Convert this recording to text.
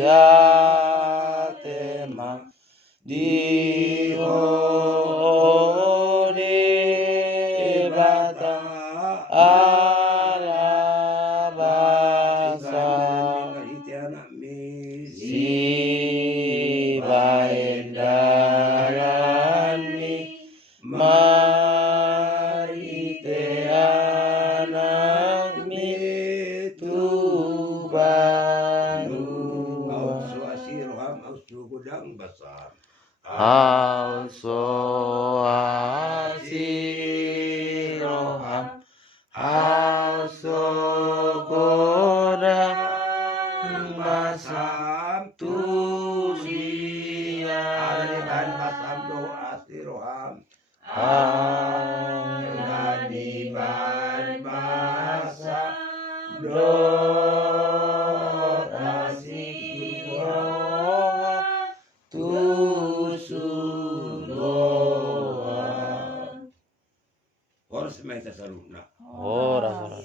ya tema di ode bata alabasa si baendaran mi mari te anak mi tubanu Hauso asiroham Hauso kodang basam tulian basam doa siroham Alani ban basam doa siroham tusuloa. Orang semesta saruna. Orang.